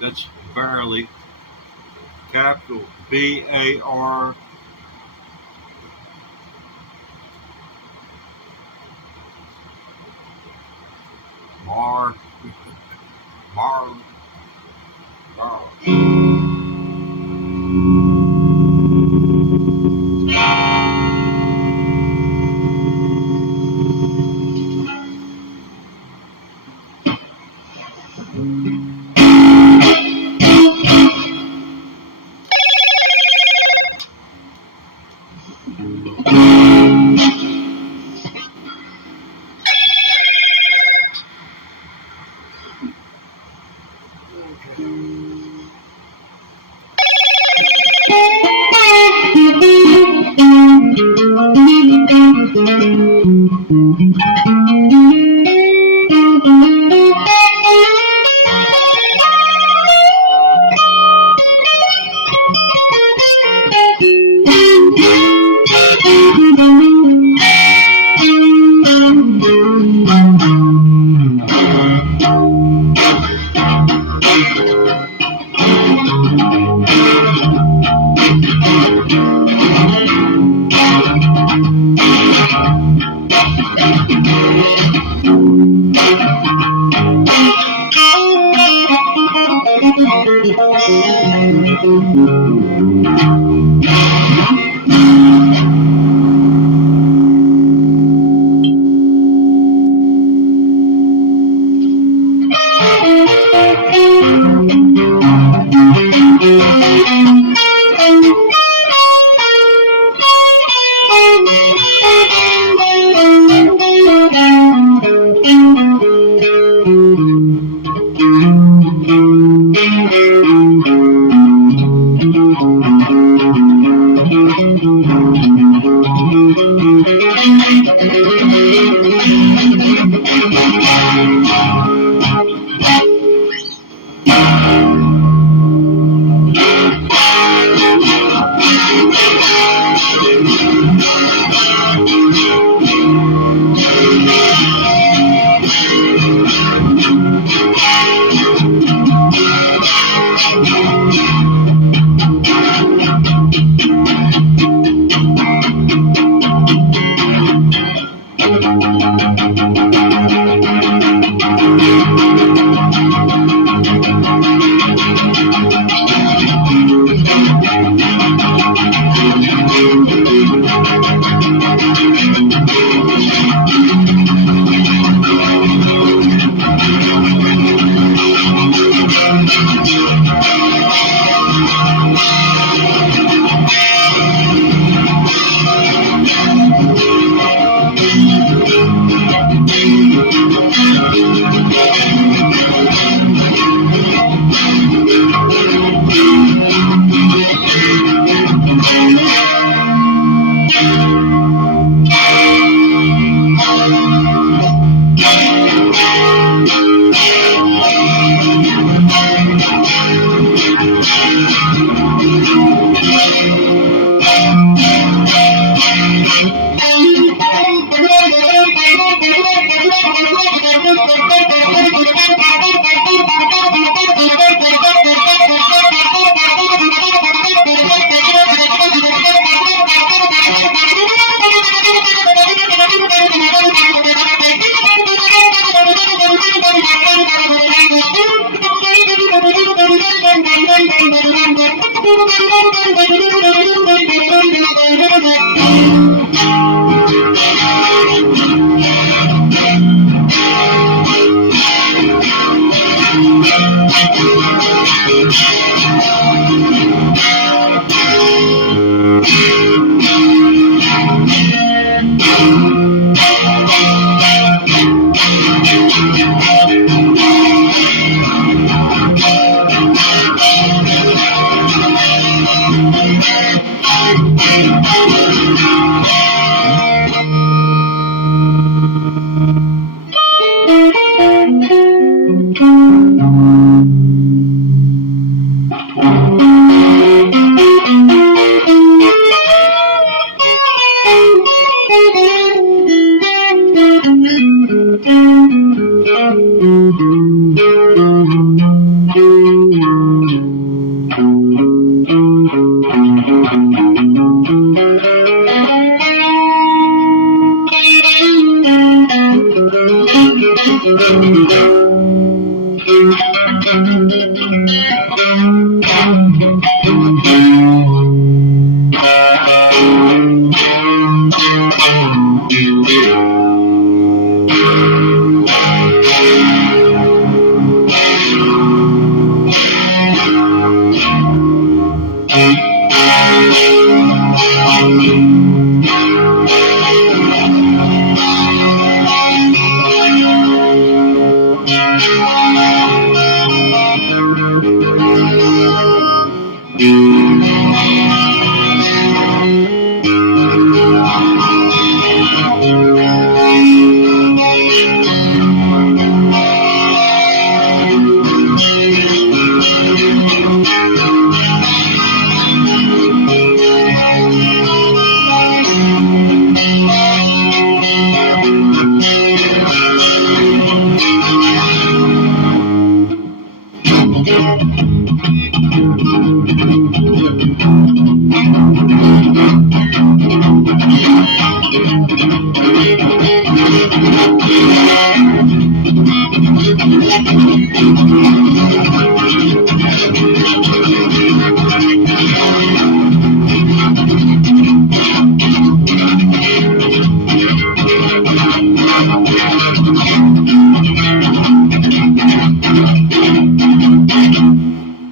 That's barely, capital BAR. Bar. Bar. Bar.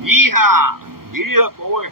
Yeehaw! Giddy up, boy.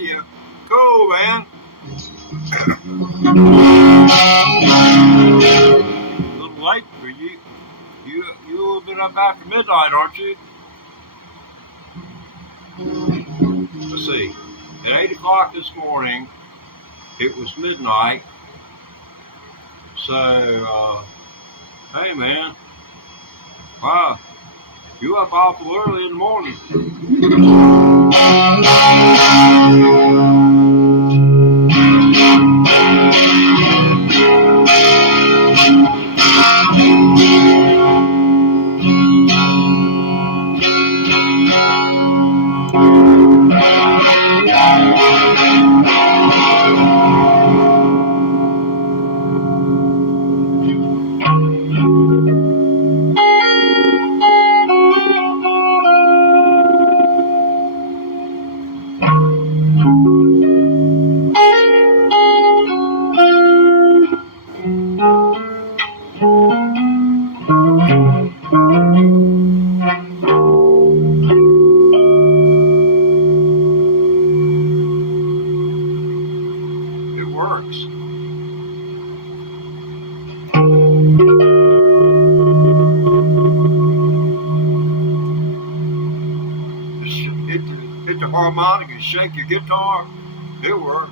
India. Cool, man. A little late for you. You a little bit up after midnight, aren't you? Let's see. At 8 o'clock this morning, it was midnight. So, hey, man. Wow. You up awful early in the morning. the harmonica and shake your guitar, it works.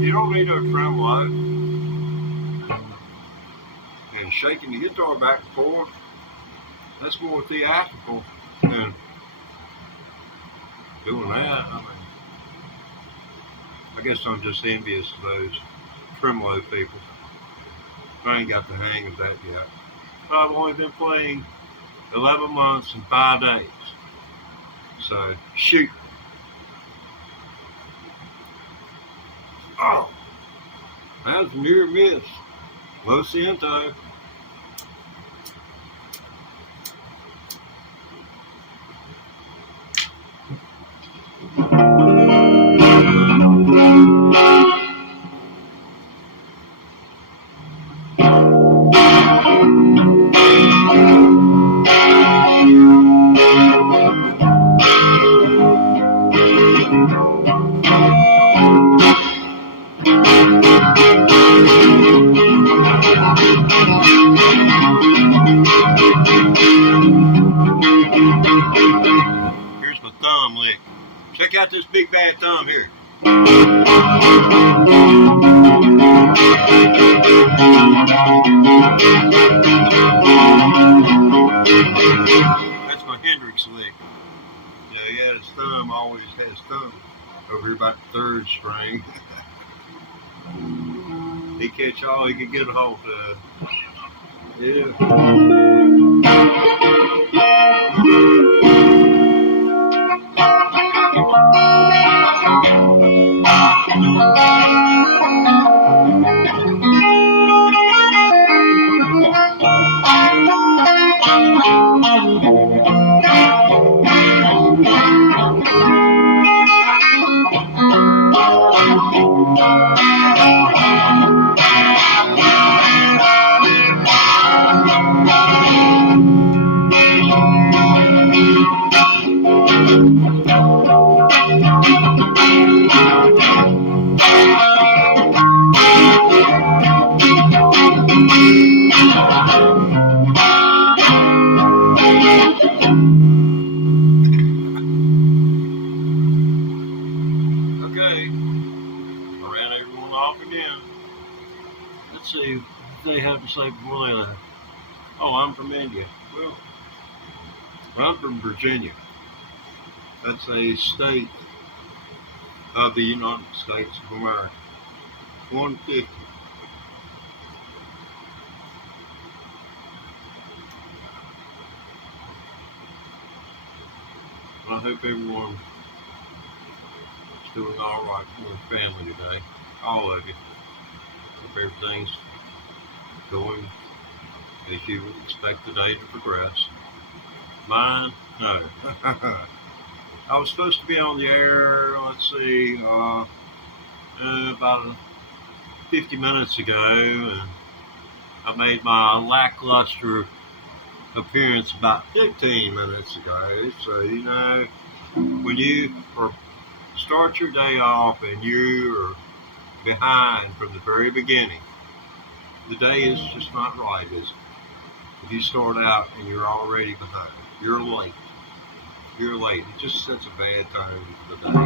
You don't need a tremolo. And shaking the guitar back and forth, that's more theatrical than doing that. I guess I'm just envious of those tremolo people. I ain't got the hang of that yet. But I've only been playing 11 months and 5 days. So, shoot. Oh, that was a near miss. Lo siento. Here's my thumb lick. Check out this big bad thumb here. That's my HENDRIX lick. So yeah, his thumb always has thumb over here about the 3rd string. He catch all he could get a hold of. Yeah. Let's see what they have to say before they left. Oh, I'm from India. Well, I'm from Virginia. That's a state of the United States of America. 150. I hope everyone is doing all right with their family today. All of you. Hope everything's going as you would expect the day to progress. Mine? No. I was supposed to be on the air, let's see, about 50 minutes ago, and I made my lackluster appearance about 15 minutes ago. So, you know, when you start your day off and you're behind from the very beginning, the day is just not right, is it? If you start out and you're already behind, you're late. You're late. It just sets a bad tone for the day.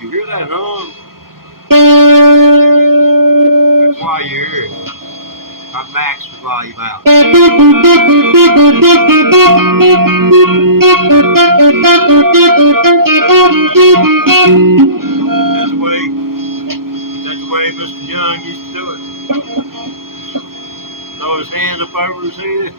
You hear that hum? That's why you're here. I maxed the volume out. That's the way Mr. Young used to do it. Throw his hands up over his head.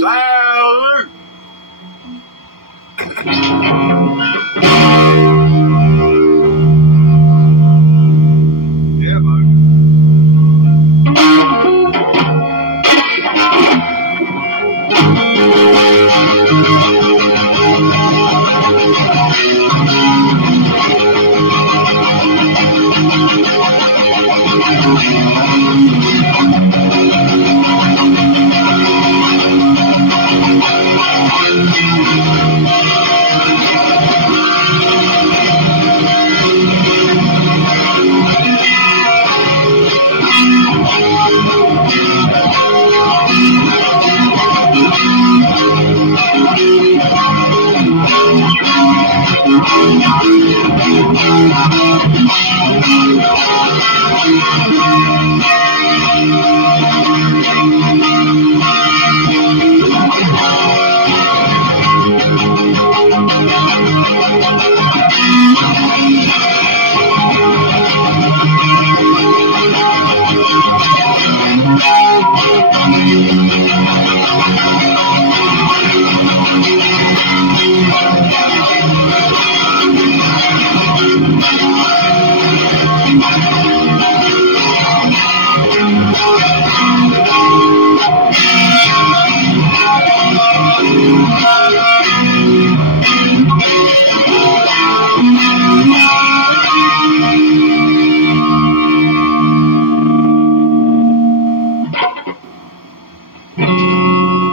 Salute! Yeah, bud.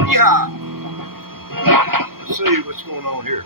Yeah. Let's see what's going on here.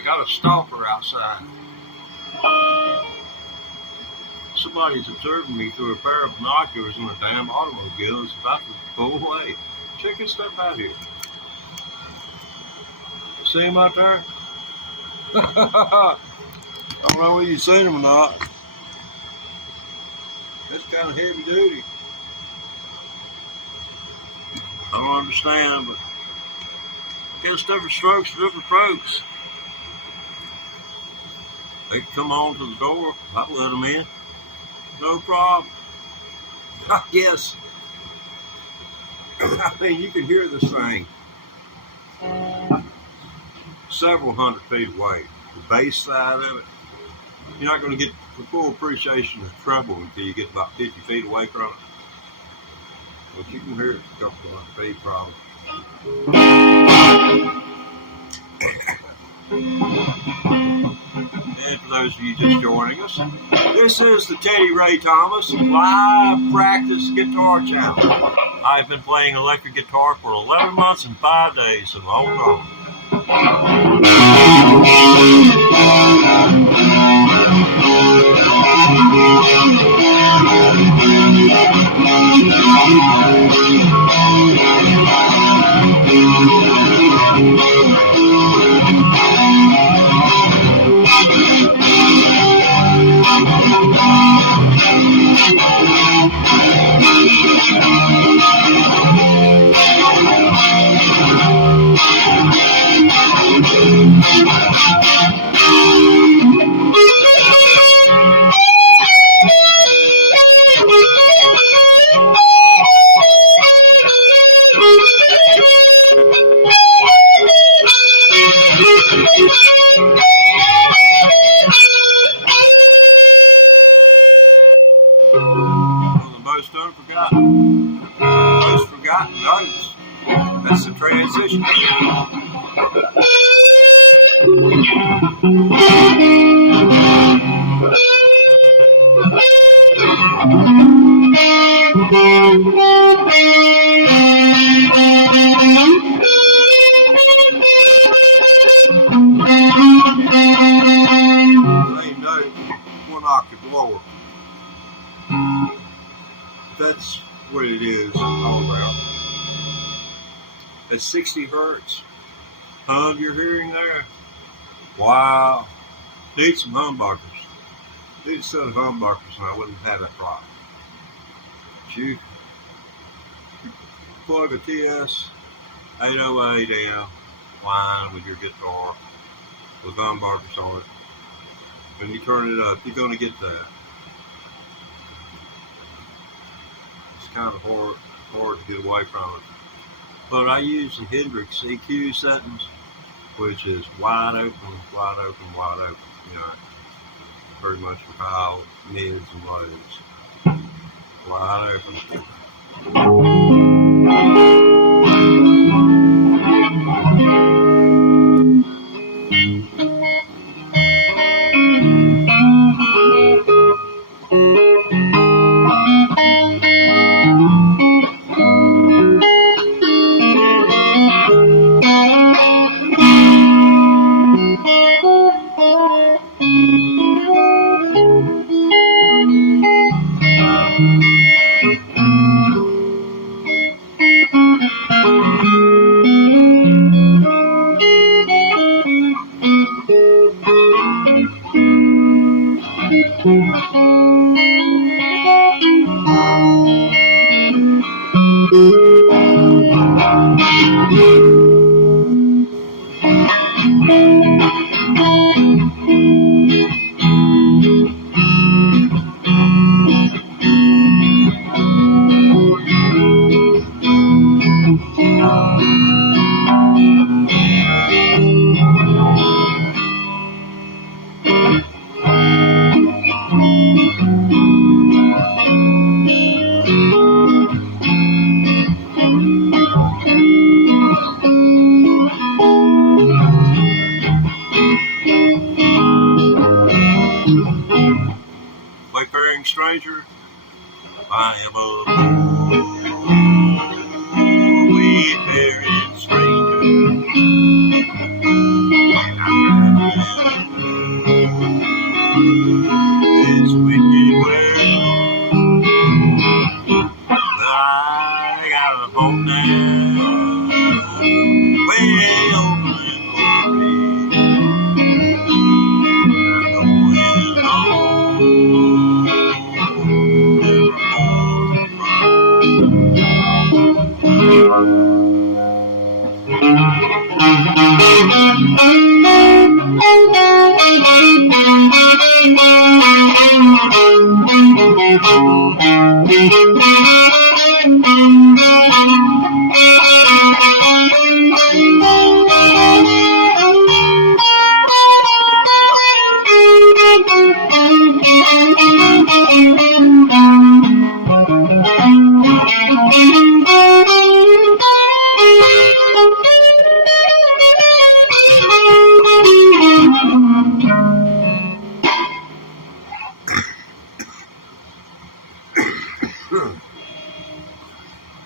I got a stalker outside. Somebody's observing me through a pair of binoculars in a damn automobile. It's about to pull away. Check this stuff out here. See him out there? I don't know whether you've seen him or not. That's kind of heavy duty. I don't understand, but I guess different strokes for different folks. They can come on to the door. I'll let them in. No problem. I guess. I mean, you can hear this thing several hundred feet away. The bass side of it. You're not going to get the full appreciation of treble until you get about 50 feet away from it. But you can hear it a couple of feet probably. And for those of you just joining us, this is the Teddy Ray Thomas live practice guitar channel. I've been playing electric guitar for 11 months and 5 days, so hold on. Most forgotten notes. That's the transition. Same note, one octave lower. That's what it is all about. At 60 hertz, hum you're hearing there. Wow. Need some humbuckers. Need a set of humbuckers and I wouldn't have that problem. But you plug a TS-808 in line with your guitar with humbuckers on it. When you turn it up, you're going to get that. Kind of hard to get away from it. But I use the HENDRIX EQ settings, which is wide open, wide open, wide open. You know, pretty much for high, mids, and lows. Wide open. Wayfaring stranger, I am a wayfaring stranger. I'm traveling this wicked world. I got a home now, way over in glory. I'm going home.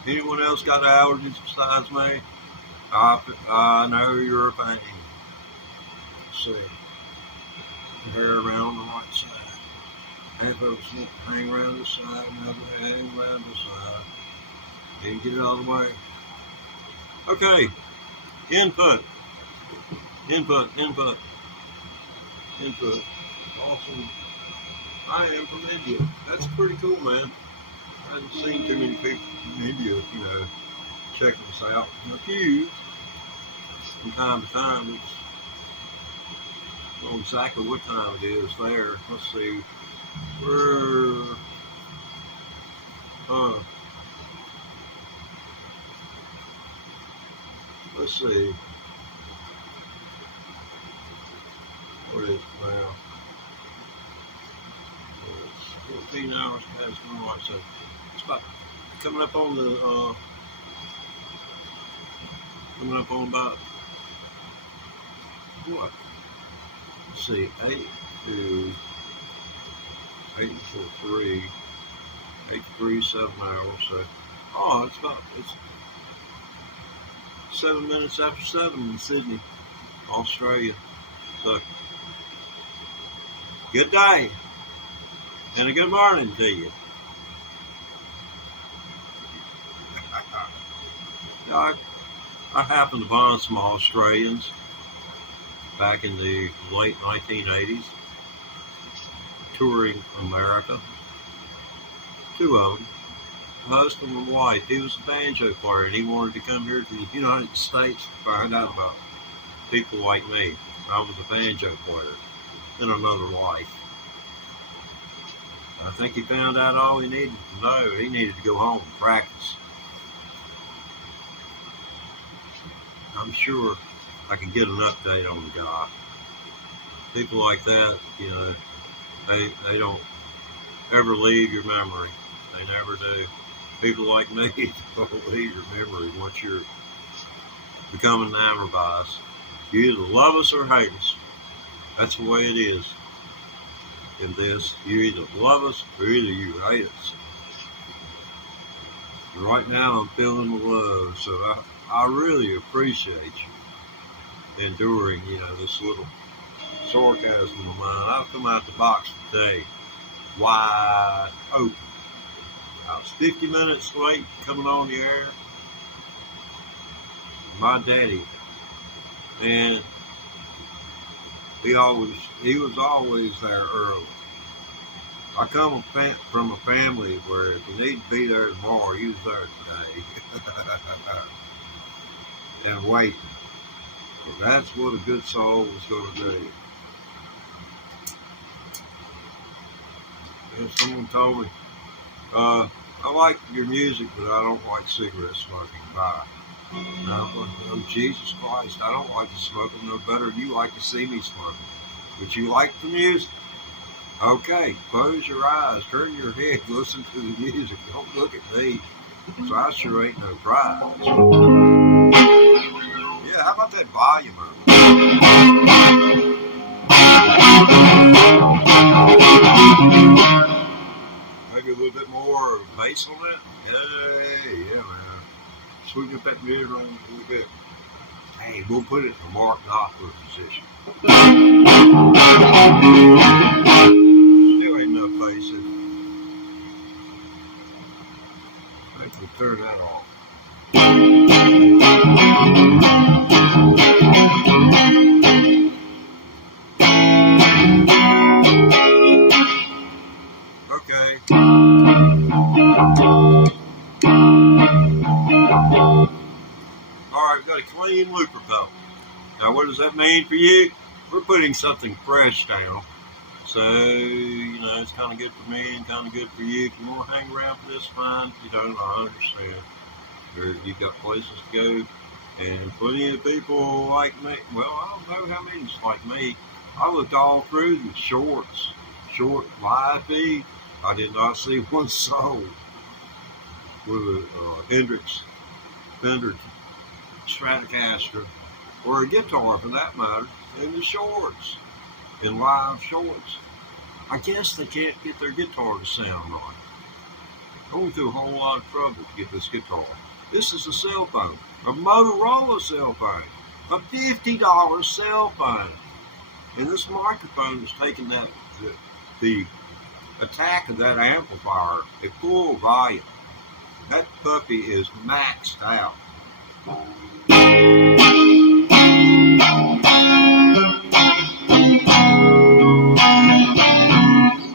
Anyone else got allergies besides me? I know you're a pain. Let's see. Hair around the right side. Half of it's hang around the side, another hang around the side. And get it all the way. Okay. Input. Awesome. I am from India. That's pretty cool, man. I haven't seen too many people in India, checking us out. A few, from time to time. It's I don't know exactly what time it is there. Let's see. Let's see. What is it now? It's 14 hours past midnight, so it's about coming up on about what? Let's see, 8 to 8 until 3, 8 to 3, 7 hours. So, it's 7 minutes after 7 in Sydney, Australia. So, good day and a good morning to you. I happened upon some Australians back in the late 1980s touring America. 2 of them, a husband and wife. He was a banjo player and he wanted to come here to the United States to find out about people like me. I was a banjo player in another life. I think he found out all he needed to know. He needed to go home and practice. I'm sure I could get an update on the guy. People like that, They don't ever leave your memory. They never do. People like me don't leave your memory once you're become enamored by us. You either love us or hate us. That's the way it is in this. You either love us or either you hate us. And right now I'm feeling the love, so I really appreciate you enduring, this little sarcasm of mine. I've come out the box today wide open. I was 50 minutes late coming on the air. My daddy, and he was always there early. I come from a family where if you need to be there tomorrow, you was there today. And waiting. So that's what a good soul is going to do. And someone told me, I like your music, but I don't like cigarette smoking. Bye. No, oh, Jesus Christ, I don't like to smoke them no better than you like to see me smoking. But you like the music. Okay, close your eyes, turn your head, listen to the music. Don't look at me. So I sure ain't no prize. Yeah, how about that volume up? Maybe a little bit more bass on that? Hey, yeah, man. Sweeten up that mid-range a little bit. Hey, we'll put it in the Mark Knopfler position. Still ain't enough bass in it. I think we'll turn that off. Okay. Alright, we've got a clean looper pedal. Now what does that mean for you? We're putting something fresh down. So, it's kind of good for me and kind of good for you. If you want to hang around for this, fine. If you don't, I understand. You've got places to go. And plenty of people like me. Well, I don't know how many's like me. I looked all through the short live feed. I did not see one soul with a HENDRIX FENDER STRATOCASTER or a guitar for that matter in the shorts, in live shorts. I guess they can't get their guitar to sound right. Going through a whole lot of trouble to get this guitar. This is a cell phone, a Motorola cell phone, a $50 cell phone. And this microphone is taking the attack of that amplifier at full volume. That puppy is maxed out.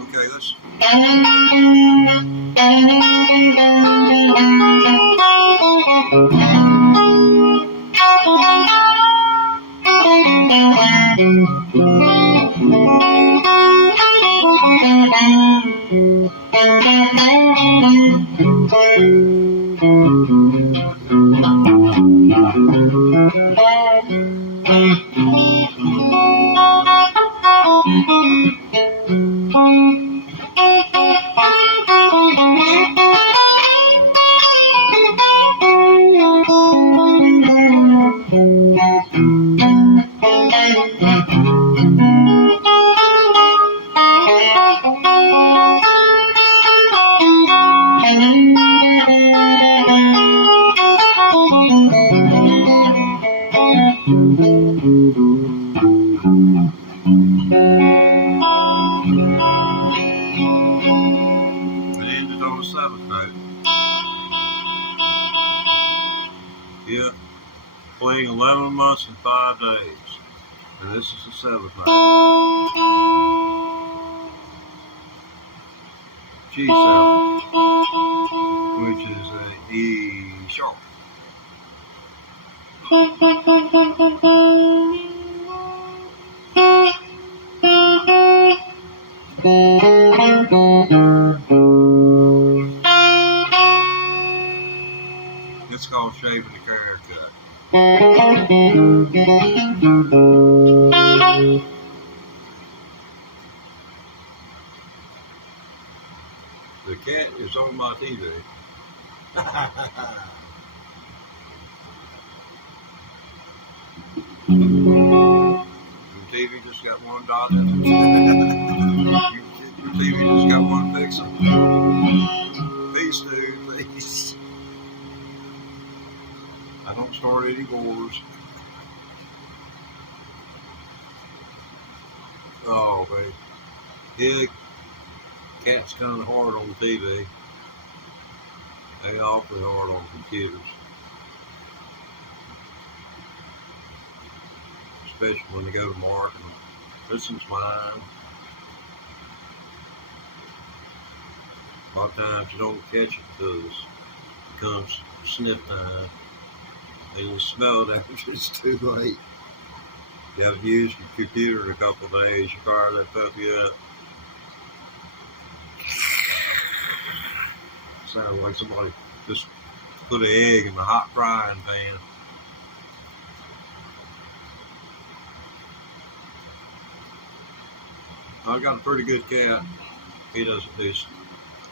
Okay, let's... Yeah, playing 11 months and 5 days. And this is the 7th night. G7, which is an E sharp. It's called shaving the haircut. cat is on my TV. Your TV just got one dot in it. Your TV just got one pixel. Peace, dude, please. I don't start any wars. Oh, baby. Yeah, cat's kind of hard on the TV. They awfully hard on computers. Especially when they go to Mark and this is mine. A lot of times you don't catch it because it comes sniff time. And you smell it after it's too late. You haven't used your computer in a couple of days, you fire that puppy up. Sounds like somebody just put an egg in a hot frying pan. I got a pretty good cat. He doesn't do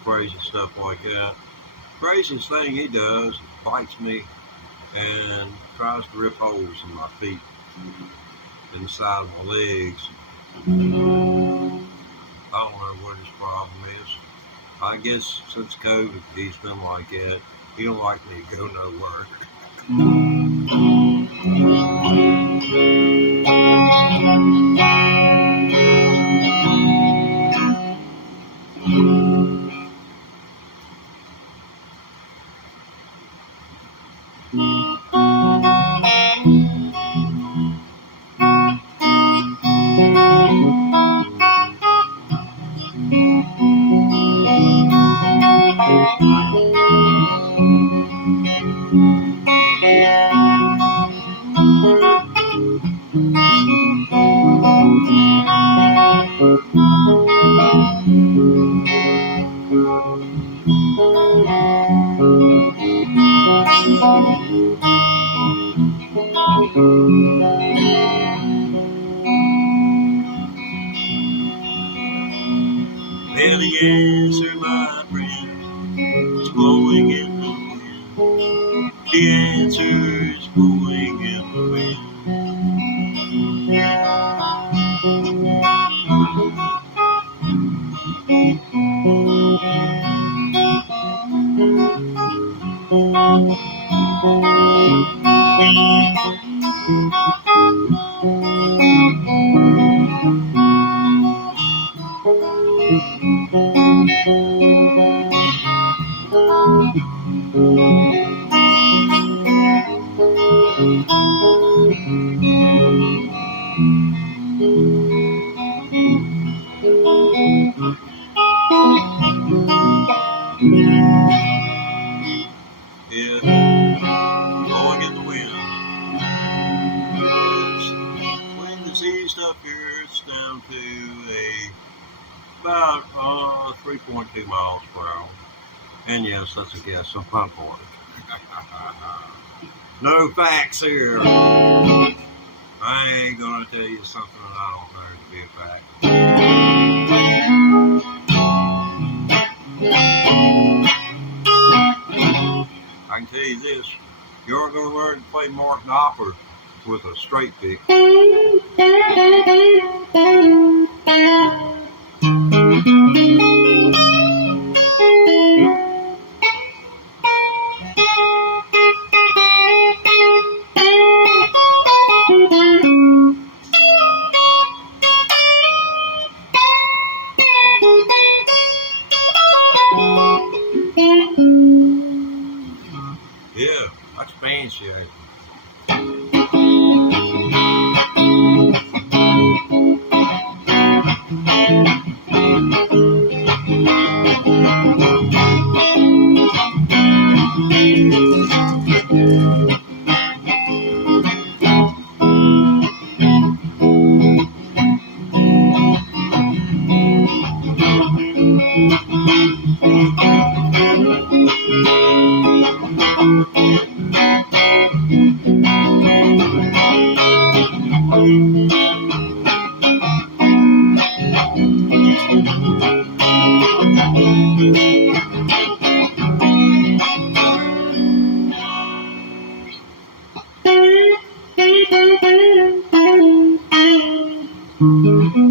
crazy stuff like that. Craziest thing he does is bites me and tries to rip holes in my feet and the side of my legs. I don't know what his problem is. I guess since COVID he's been like that. He don't like me to go nowhere. Well, the answer, my friend, is blowing in the wind. The answer is blowing in the wind. Yeah, blowing in the wind. Yes. Wind is eased up here. It's down to about 3.2 miles per hour. And yes, that's a guess on my part. No facts here. I ain't gonna tell you something that I don't know to be a fact. I can tell you this, you're going to learn to play Mark Knopper with a straight pick. Yeah, that's fancy. See,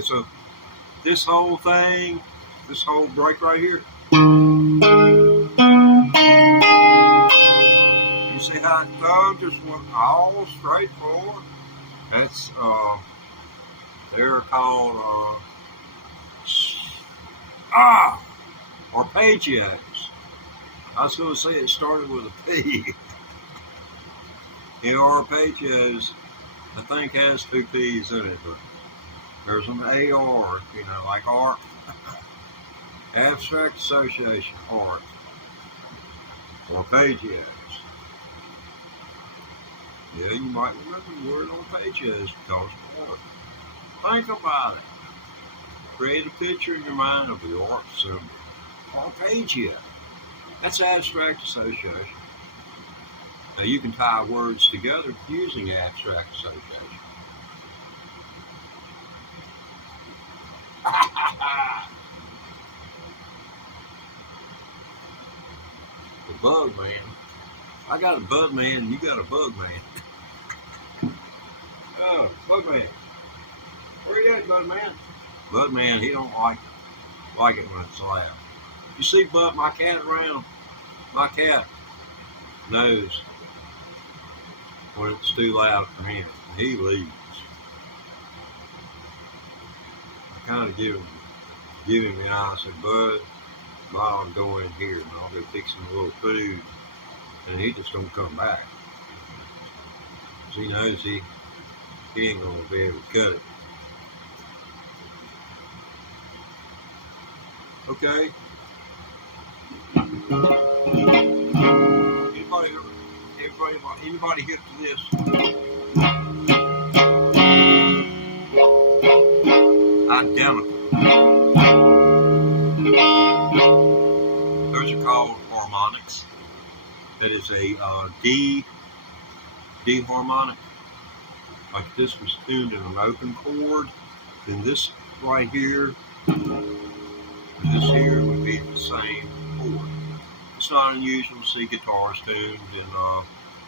so this whole thing, this whole break right here, you see how it goes, just went all straight forward. That's they're called arpeggios. I was going to say it started with a P. The arpeggios, I think, has 2 P's in it, but there's an AR, you know, like art, abstract association, art, arpeggios. Yeah, you might remember the word arpeggios because of art. Think about it. Create a picture in your mind of the art symbol. Arpeggio. That's abstract association. Now you can tie words together using abstract association. The bug man. I got a bug man and you got a bug man. Oh, bug man. Where you at, bug man? Bug man, he don't like it when it's loud. You see Bud, my cat around? My cat knows when it's too loud for him. He leaves. I kind of give him the eye. I said, Bud, I'll go in here and I'll go fix him a little food. And he just don't come back. Because he knows he ain't going to be able to cut it. Okay. Anybody hip to this? Identical. Those are called harmonics. That is a D harmonic. Like this was tuned in an open chord, then this right here, and this here would be the same chord. It's not unusual to see guitars tuned in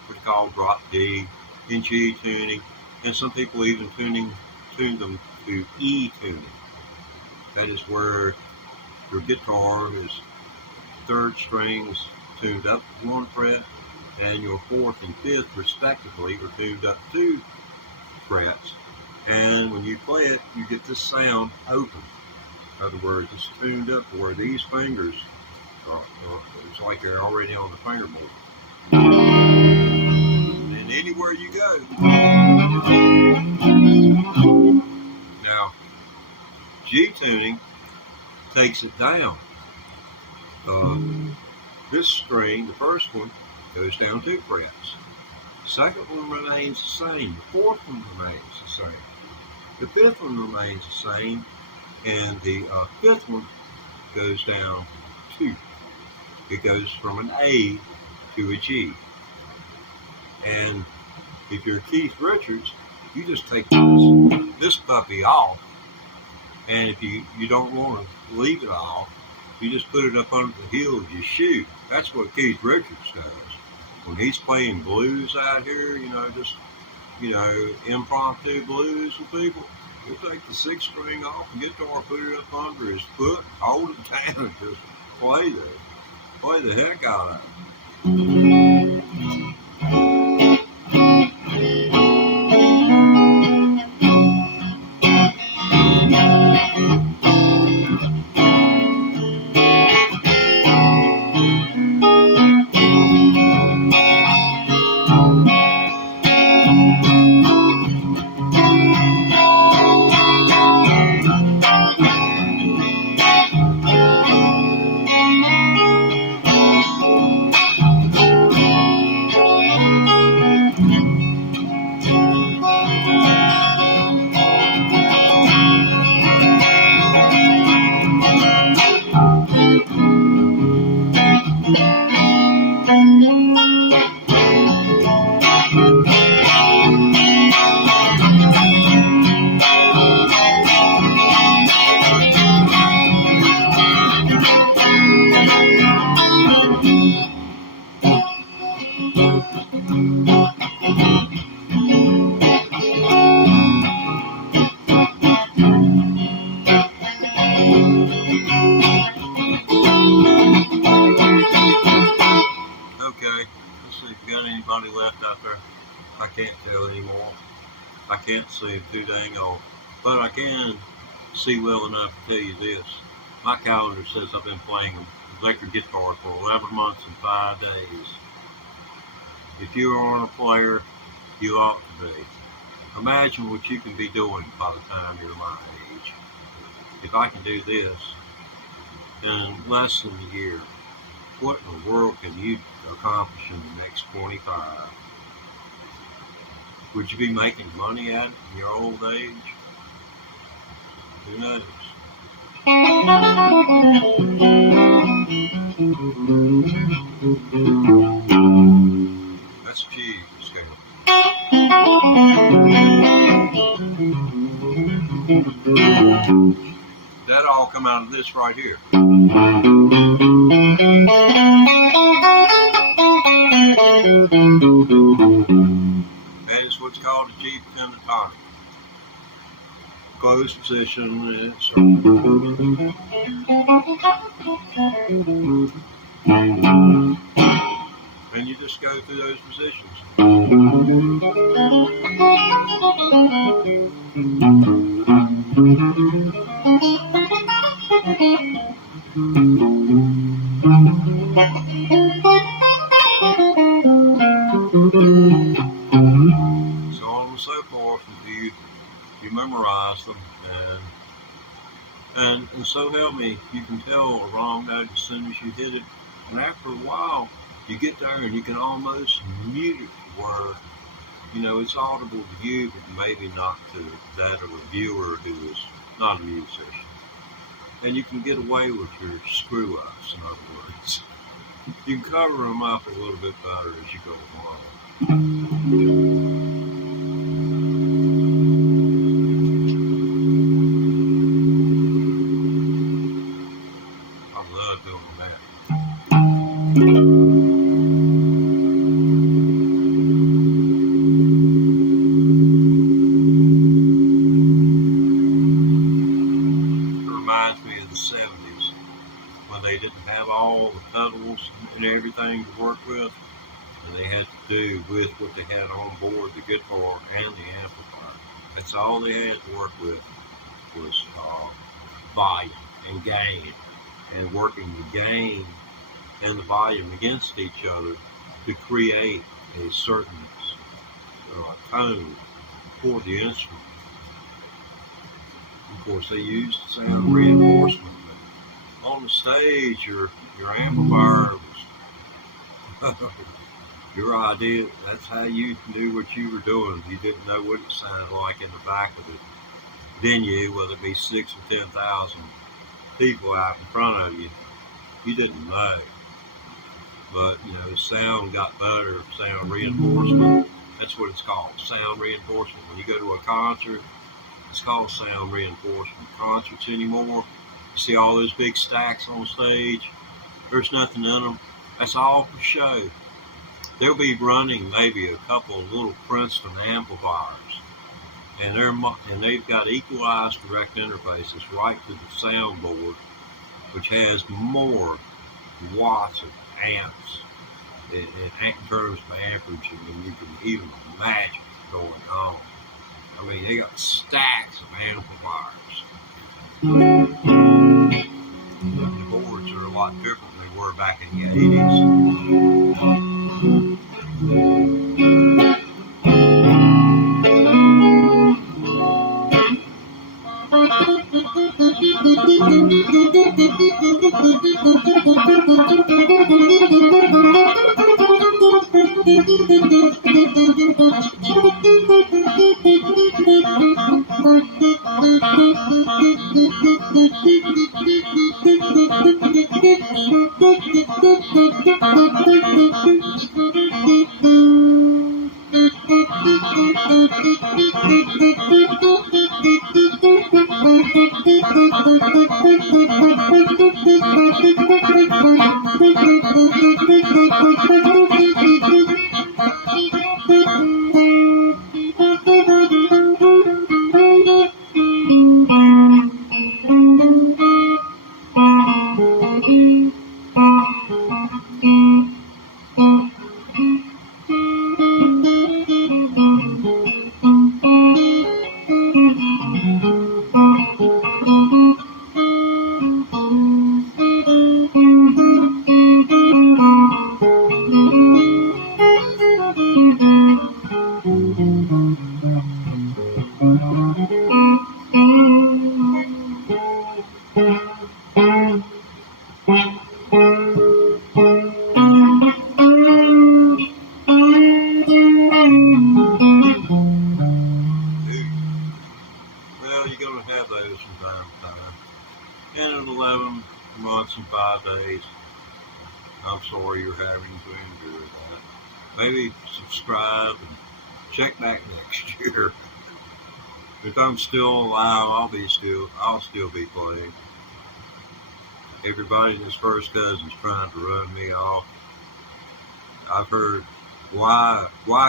what's called drop D, in G tuning, and some people even tune them to E tuning. That is where your guitar is third strings tuned up 1 fret, and your 4th and 5th respectively are tuned up 2 frets. And when you play it, you get this sound open. In other words, it's tuned up to where these fingers are, it's like they're already on the fingerboard. And anywhere you go. Now, G tuning takes it down. This string, the first one, goes down 2 frets. The second one remains the same. The 4th one remains the same. The 5th one remains the same. And the 5th one goes down 2. It goes from an A to a G. And if you're Keith Richards, you just take this puppy off. And if you don't want to leave it off, you just put it up under the heel of your shoe. That's what Keith Richards does. When he's playing blues out here, just impromptu blues with people, he'll take the 6th string off the guitar, put it up under his foot, hold it down, and just play the heck out of it. Okay, let's see if we got anybody left out there. I can't tell anymore. I can't see them too dang old. But I can see well enough to tell you this. My calendar says I've been playing electric guitar for 11 months and 5 days. If you are a player, you ought to be. Imagine what you can be doing by the time you're my age. If I can do this in less than a year, what in the world can you accomplish in the next 25? Would you be making money at it in your old age? Who knows? That's a cheese scale. That all come out of this right here. That is what's called a G pentatonic. Closed position. And you just go through those positions. So on and so forth until you memorize them, and so help me, you can tell a wrong note as soon as you hit it, and after a while you get there and you can almost mute it where it's audible to you, but maybe not to that of a viewer who is not a musician. And you can get away with your screw ups, in other words. You can cover them up a little bit better as you go along. I love doing that. It reminds me of the 70s when they didn't have all the pedals and everything to work with, and they had to do with what they had on board, the guitar and the amplifier. That's all they had to work with was volume and gain, and working the gain and the volume against each other to create a certain tone for the instrument. Of course, they used sound reinforcement, but on the stage, your amplifier was your idea. That's how you knew what you were doing. You didn't know what it sounded like in the back of it. Then whether it be 6 or 10,000 people out in front of you, you didn't know. But the sound got better. Sound reinforcement. That's what it's called. Sound reinforcement. When you go to a concert, it's called sound reinforcement. Concerts anymore, you see all those big stacks on stage. There's nothing in them. That's all for show. They'll be running maybe a couple of little Princeton amplifiers, and they've got equalized direct interfaces right to the soundboard, which has more watts of amps in terms of amperage than you can even imagine going on. I mean, they got stacks of amplifiers. The boards are a lot different than they were back in the 80s. months and 5 days. I'm sorry you're having to endure that. Maybe subscribe and check back next year. If I'm still alive, I'll still be playing. Everybody in this first cousin's trying to run me off. I've heard, why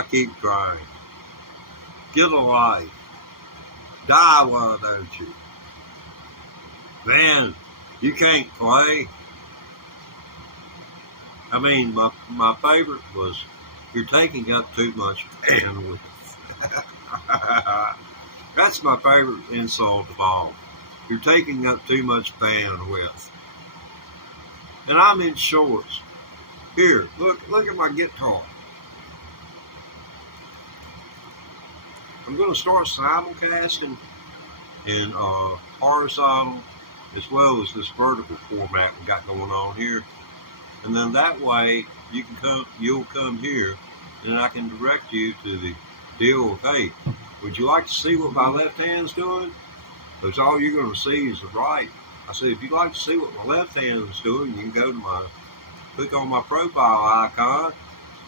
keep trying? Get a life. Die, why don't you? Man, you can't play. I mean, my favorite was, you're taking up too much bandwidth. That's my favorite insult of all. You're taking up too much bandwidth. And I'm in shorts. Here, look at my guitar. I'm going to start simulcasting in horizontal as well as this vertical format we got going on here. And then that way you'll come here and I can direct you to the deal of, hey, would you like to see what my left hand's doing? Because all you're going to see is the right. I said, if you'd like to see what my left hand's doing, you can go to click on my profile icon,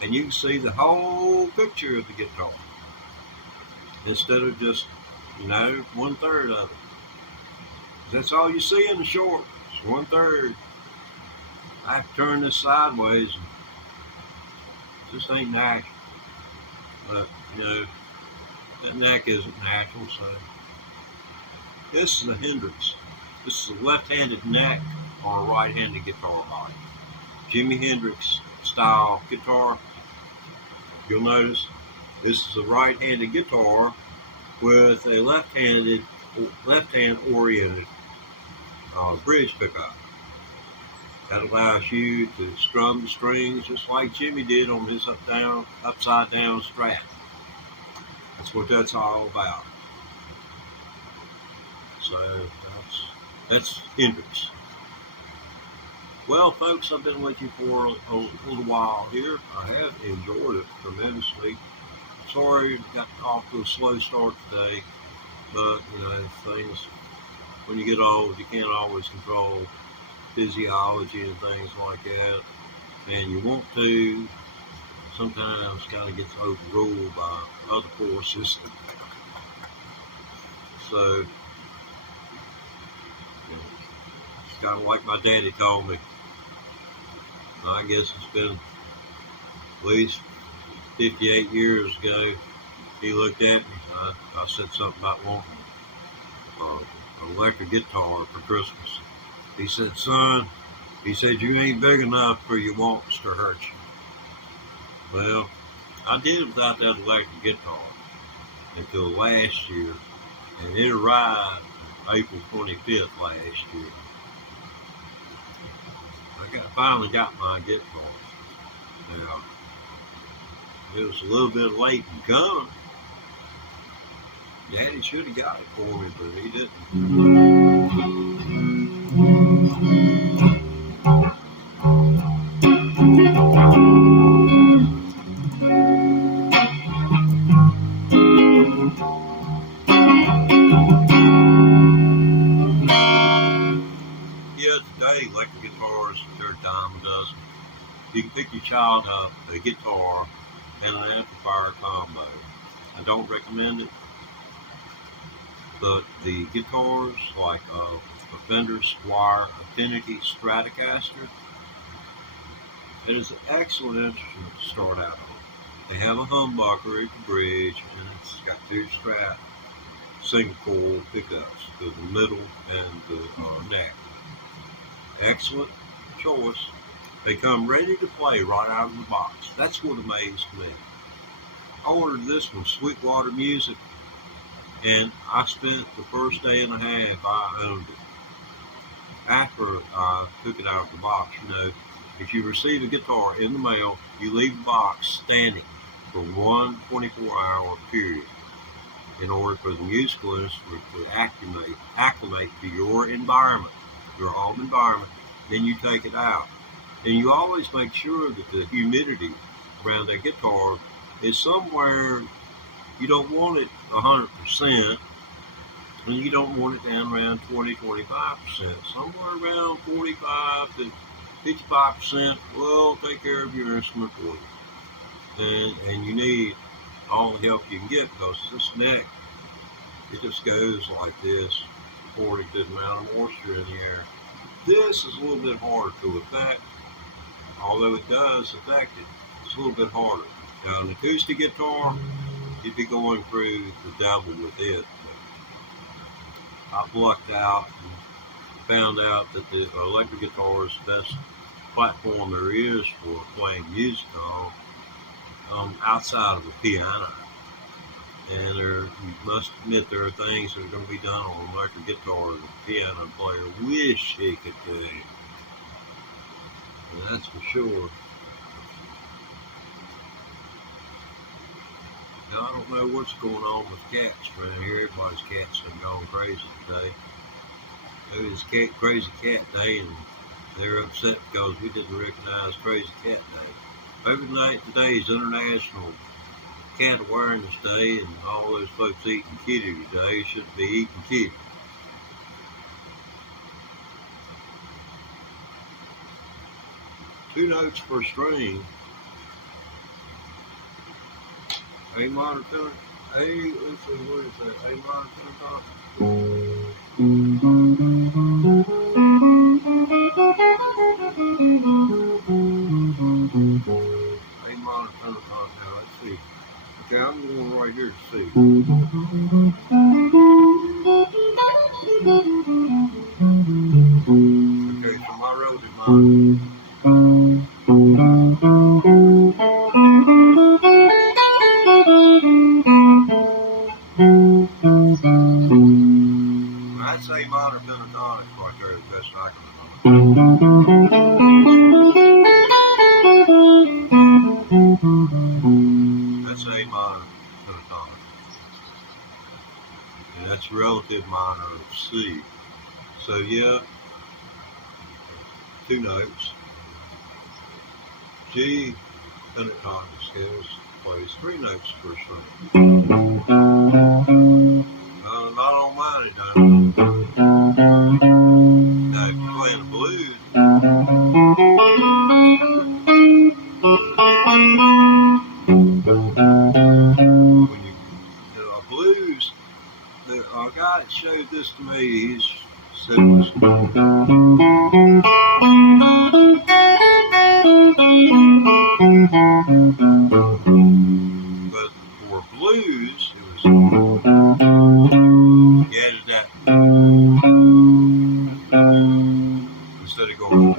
and you can see the whole picture of the guitar. Instead of just, 1/3 of it. That's all you see in the short. It's 1/3. I have to turn this sideways. And this ain't natural. But, that neck isn't natural, so. This is a HENDRIX. This is a left-handed neck on a right-handed guitar body. Jimi Hendrix style guitar. You'll notice this is a right-handed guitar with a left-hand oriented bridge pickup. That allows you to strum the strings just like Jimmy did on his upside down Strat. That's what that's all about. So that's HENDRIX. Well, folks, I've been with you for a little while here. I have enjoyed it tremendously. Sorry, got off to a slow start today, but things, when you get old, you can't always control physiology and things like that, and you want to. Sometimes kind of gets overruled by other forces. So, it's kind of like my daddy told me. I guess it's been at least 58 years ago. He looked at me. I said something about wanting an electric guitar for Christmas. He said, son, you ain't big enough for your wants to hurt you. Well, I did without that electric guitar until last year, and it arrived April 25th last year. I finally got my guitar. Now, it was a little bit late in coming. Daddy should have got it for me, but he didn't. Today, electric guitars, they're a dime a dozen. You can pick your child up a guitar and an amplifier combo. I don't recommend it, but the guitars like a FENDER Squire Affinity Stratocaster, it is an excellent instrument to start out on. They have a humbucker at the bridge, and it's got 2 Strat single coil pickups to the middle and the neck. Excellent choice. They come ready to play right out of the box. That's what amazed me. I ordered this from Sweetwater Music, and I spent the first day and a half I owned it. After I took it out of the box, if you receive a guitar in the mail, you leave the box standing for one 24-hour period in order for the musical instrument to acclimate to your environment, your home environment. Then you take it out. And you always make sure that the humidity around that guitar is somewhere, you don't want it 100%, And you don't want it down around 20-25%. Somewhere around 45 to 55% will take care of your instrument for you. And you need all the help you can get, because this neck, it just goes like this before it gets amount of moisture in the air. This is a little bit harder to affect, although it does affect it. It's a little bit harder. Now, an acoustic guitar, you'd be going through the devil with it. I've lucked out and found out that the electric guitar is the best platform there is for playing music on, outside of the piano. And you must admit there are things that are going to be done on an electric guitar that the piano player wish he could do. And that's for sure. Now, I don't know what's going on with cats around here. Everybody's cats have gone crazy today. It was Crazy Cat Day, and they're upset because we didn't recognize Crazy Cat Day. Overnight today is International Cat Awareness Day, and all those folks eating kitty today should be eating kitty. Two notes per string. A minor tenor. Let's see, what is that? A minor tenor. A minor tenor. Now, let's see. Okay, I'm going right here to see. Okay, so my road is mine. I'd say minor pentatonic right there, the best I can remember. That's A minor pentatonic. And that's relative minor of C. So yeah, two notes. G pentatonic scales plays three notes per string. Not on mine, it doesn't. Now, if you're playing a blues, when you do a blues, a guy that showed this to me, he said it was but for blues, it was he added that instead of going.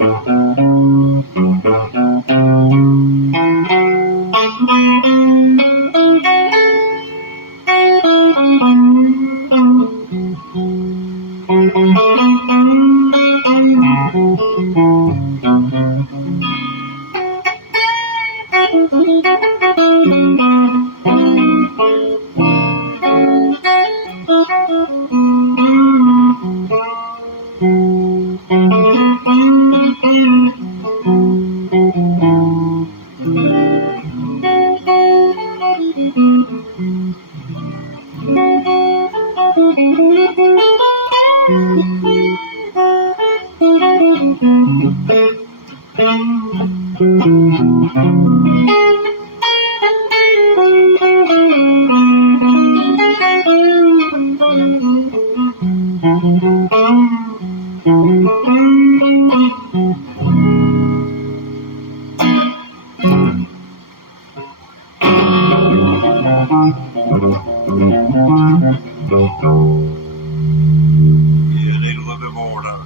Yeah, need a little bit more, don't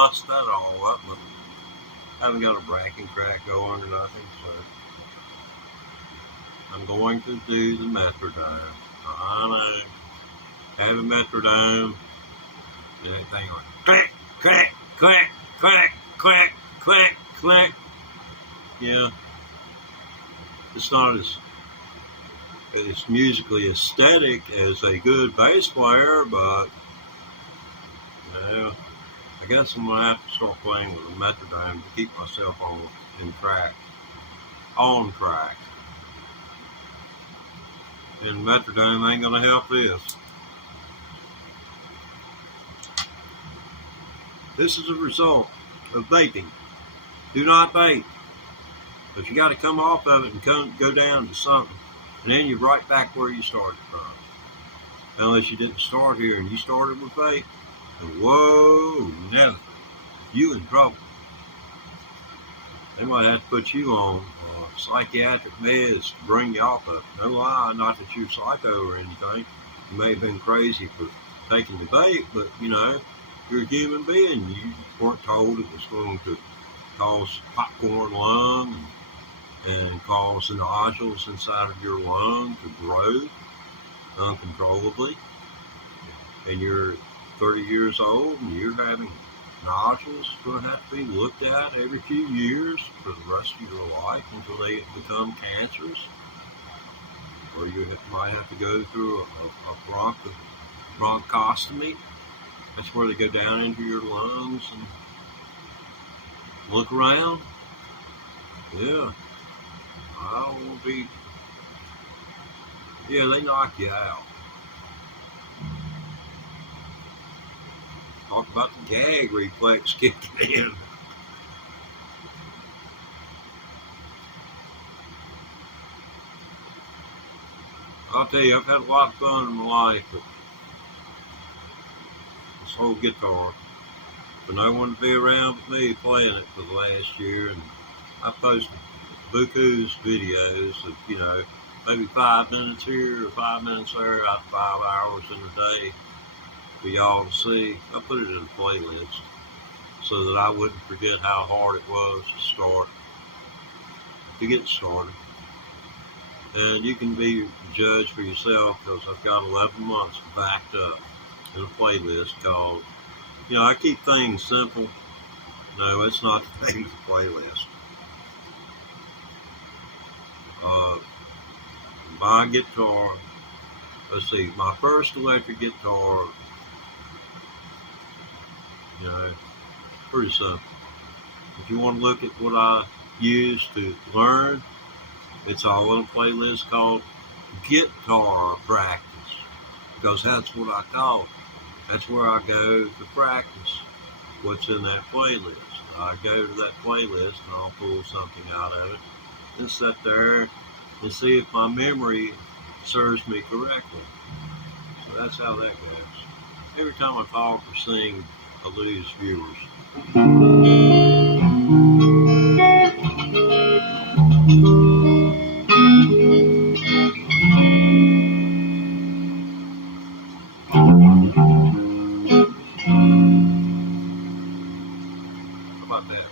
bust that all up, but I haven't got a bracket crack going or nothing, so I'm going to do the metrodome. I know. Have a metrodome. And everything like clack, clack, clack, clack, clack, clack, clack. Yeah. It's not as it's musically aesthetic as a good bass player, but you know, I guess I'm gonna have to start playing with a metrodome to keep myself on track. And metrodome ain't gonna help this. This is a result of vaping. Do not vape. But you got to come off of it and go down to something. And then you're right back where you started from. Unless you didn't start here and you started with vape. And whoa, never. You in trouble. They might have to put you on psychiatric meds to bring you off of it. No lie, not that you're psycho or anything. You may have been crazy for taking the vape, but you know, you're a human being. You weren't told it was going to cause popcorn lung and cause nodules inside of your lung to grow uncontrollably. And you're 30 years old and you're having nodules. It's going to have to be looked at every few years for the rest of your life until they become cancerous. Or you might have to go through a bronchostomy. That's where they go down into your lungs and look around. Yeah. I don't want to be. Yeah, they knock you out. Talk about the gag reflex kicking in. I'll tell you, I've had a lot of fun in my life, but this whole guitar, for no one to be around with me playing it for the last year, and I posted buku's videos of, you know, maybe 5 minutes here or 5 minutes there out of 5 hours in a day for y'all to see. I put it in a playlist so that I wouldn't forget how hard it was to get started. And you can be judged for yourself, because I've got 11 months backed up in a playlist called, you know, I keep things simple. No, it's not the name of the playlist. My guitar, let's see, my first electric guitar, you know, pretty simple. If you want to look at what I used to learn, it's all in a playlist called Guitar Practice, because that's what I call it. That's where I go to practice what's in that playlist. I go to that playlist and I'll pull something out of it and sit there and see if my memory serves me correctly. So that's how that goes. Every time I talk or sing, I lose viewers. How about that?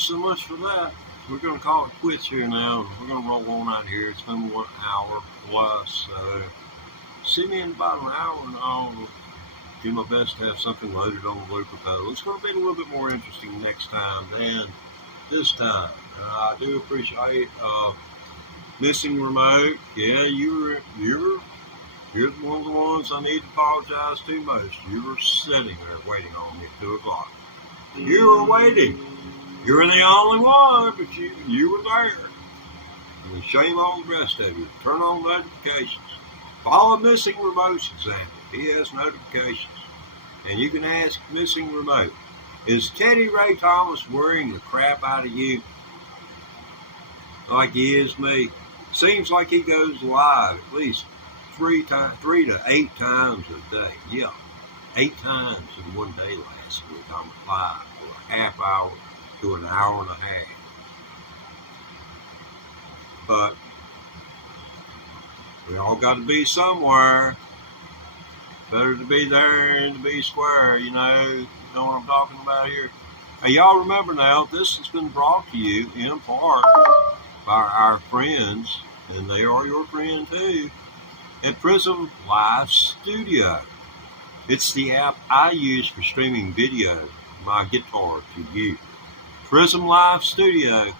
So much for that. We're going to call it quits here now. We're going to roll on out here. It's been 1 hour plus. So see me in about an hour and I'll do my best to have something loaded on the looper pedal. It's going to be a little bit more interesting next time than this time. I do appreciate missing remote. Yeah, you're one of the ones I need to apologize to most. You were sitting there waiting on me at 2 o'clock. You were waiting. You're the only one, but you were there. And shame on the rest of you. Turn on notifications. Follow Missing Remote's example. He has notifications. And you can ask Missing Remote, is Teddy Ray Thomas worrying the crap out of you like he is me? Seems like he goes live at least 3 to 8 times a day. Yeah, 8 times in one day last week. I'm live for a half hour to an hour and a half. But we all got to be somewhere. Better to be there than to be square, you know what I'm talking about here. Hey, y'all remember now, this has been brought to you in part by our friends, and they are your friend too, at Prism Live Studio. It's the app I use for streaming video, my guitar to you. Prism Live Studio.